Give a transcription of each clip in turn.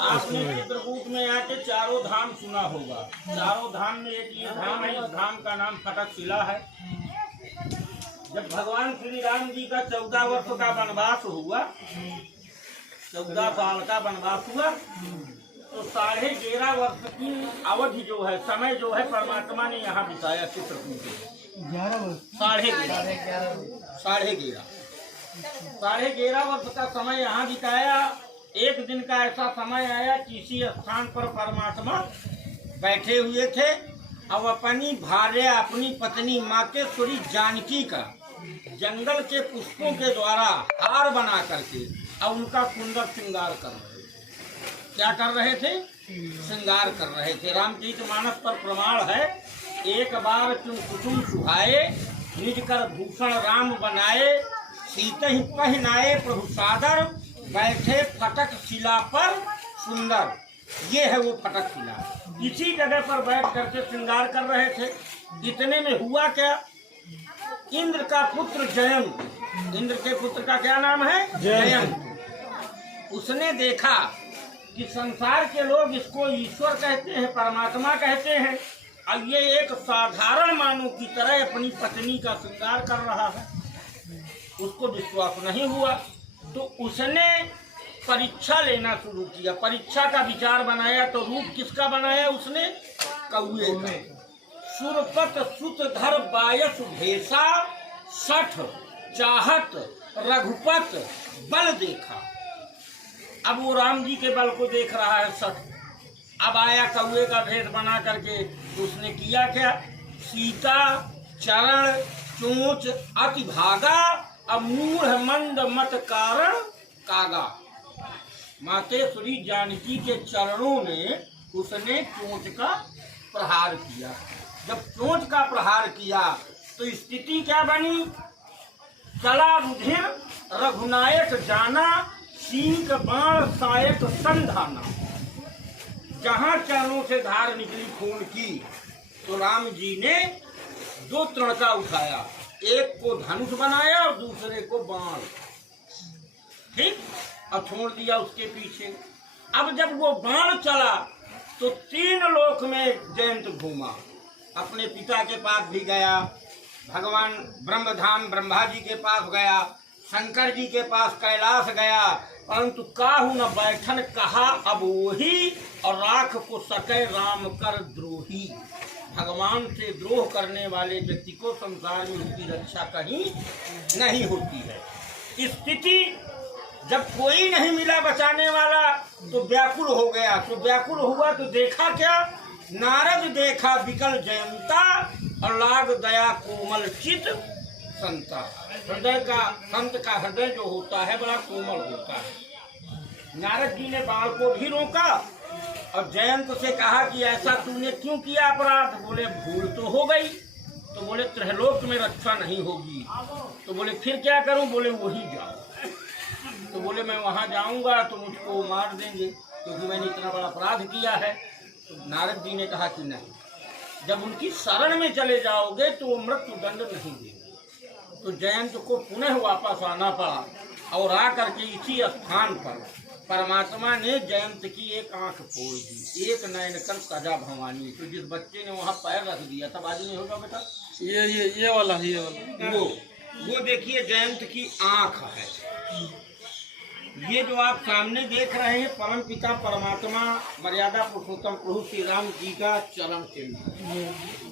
आपने चित्रकूट में आके चारों धाम सुना होगा। चारों धाम में एक ये धाम है, इस धाम का नाम फटक शिला है। जब भगवान श्री राम जी का 14 वर्ष का वनवास हुआ, 14 साल का वनवास हुआ, तो 11.5 वर्ष की अवधि जो है, समय जो है, परमात्मा ने यहाँ बिताया चित्रकूट में। 11.5 वर्ष का समय यहाँ बिताया। एक दिन का ऐसा समय आया कि इसी स्थान पर परमात्मा बैठे हुए थे और अपनी भार्या, अपनी पत्नी मातेश्वरी जानकी का जंगल के पुष्पों के द्वारा हार बना करके और उनका सुंदर श्रृंगार कर रहे थे। क्या कर रहे थे? श्रृंगार कर रहे थे। रामचरितमानस पर प्रमाण है, एक बार क्यों कुसुम सुहाए, निज कर भूषण राम बनाए, सीतहि पहनाए प्रभु सादर, बैठे फटक शिला पर सुंदर। ये है वो फटक शिला। इसी जगह पर बैठ करके श्रृंगार कर रहे थे। इतने में हुआ क्या, इंद्र का पुत्र जयंत, इंद्र के पुत्र का क्या नाम है? जयंत। उसने देखा कि संसार के लोग इसको ईश्वर कहते हैं, परमात्मा कहते हैं, और ये एक साधारण मानव की तरह अपनी पत्नी का श्रृंगार कर रहा है। उसको विश्वास नहीं हुआ, तो उसने परीक्षा लेना शुरू किया। परीक्षा का विचार बनाया, तो रूप किसका बनाया उसने? कौए का। सुरपत सुत धर बायस भेषा, सठ चाहत रघुपत बल देखा। अब वो राम जी के बल को देख रहा है सठ। अब आया कौए का भेष बना करके, तो उसने किया क्या? सीता चरण चोंच अति भागा, अब मूढ़ मंद मत कारण कागा। मातेश्वरी जानकी के चरणों में उसने चोंच का प्रहार किया। जब चोंच का प्रहार किया तो स्थिति क्या बनी? चला रुधिर रघुनायक जाना, सींग बाण सायक संधाना। जहां चरणों से धार निकली खून की, तो राम जी ने 2 तड़का उठाया, एक को धनुष बनाया और दूसरे को बाण, ठीक, और छोड़ दिया उसके पीछे। अब जब वो बाण चला तो 3 लोक में जयंत घूमा। अपने पिता के पास भी गया, भगवान ब्रह्मधाम ब्रह्मा जी के पास गया, शंकर जी के पास कैलाश गया, परंतु काहू न बैठन कहा अब वही, और राख को सके राम कर द्रोही। भगवान से द्रोह करने वाले व्यक्ति को संसार में उसकी रक्षा कहीं नहीं होती है। स्थिति जब कोई नहीं मिला बचाने वाला, तो व्याकुल हो गया। तो व्याकुल हुआ तो देखा क्या? नारद देखा विकल जयंता, और लाग दया कोमल चित संता। हृदय का, संत का हृदय जो होता है बड़ा कोमल होता है। नारद जी ने बाण को भी रोका और जयंत से कहा कि ऐसा तूने क्यों किया अपराध? बोले भूल तो हो गई। तो बोले त्रैलोक में रक्षा नहीं होगी। तो बोले फिर क्या करूं? बोले वही जाओ। तो बोले मैं वहां जाऊंगा तो मुझको मार देंगे, क्योंकि मैंने इतना बड़ा अपराध किया है। तो नारद जी ने कहा कि नहीं, जब उनकी शरण में चले जाओगे तो वो मृत्यु दंड नहीं देंगे। तो जयंत को पुनः वापस आना पड़ा, और आकर के इसी स्थान पर परमात्मा ने जयंत की एक आंख फोड़ दी। एक नयन कर सजा भवानी। तो जिस बच्चे ने वहां पैर रख दिया था, बाजी नहीं होगा बेटा, ये वाला वो देखिए जयंत की आंख है। ये जो आप सामने देख रहे हैं, परम पिता परमात्मा मर्यादा पुरुषोत्तम प्रभु श्री राम जी का चरण चिन्ह,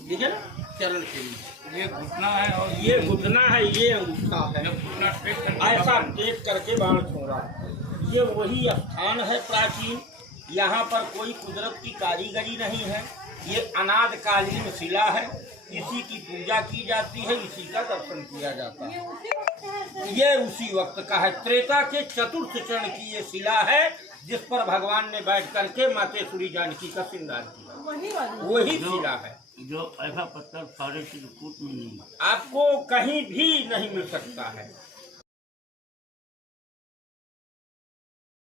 देखिए ना, चरण चिन्ह। ये घुटना है और ये घुटना है, ये अंगूठा है। ऐसा देख करके बाण छोड़ा। ये वही स्थान है प्राचीन। यहाँ पर कोई कुदरत की कारीगरी नहीं है। ये अनादकालीन शिला है। इसी की पूजा की जाती है, इसी का दर्शन किया जाता है। ये उसी वक्त का है। त्रेता के चतुर्थ चरण की ये शिला है, जिस पर भगवान ने बैठ करके मातेश्वरी जानकी का श्रृंगार किया। वही शिला है। जो ऐसा पत्थर सारे चित्रकूट में नहीं, आपको कहीं भी नहीं मिल सकता है।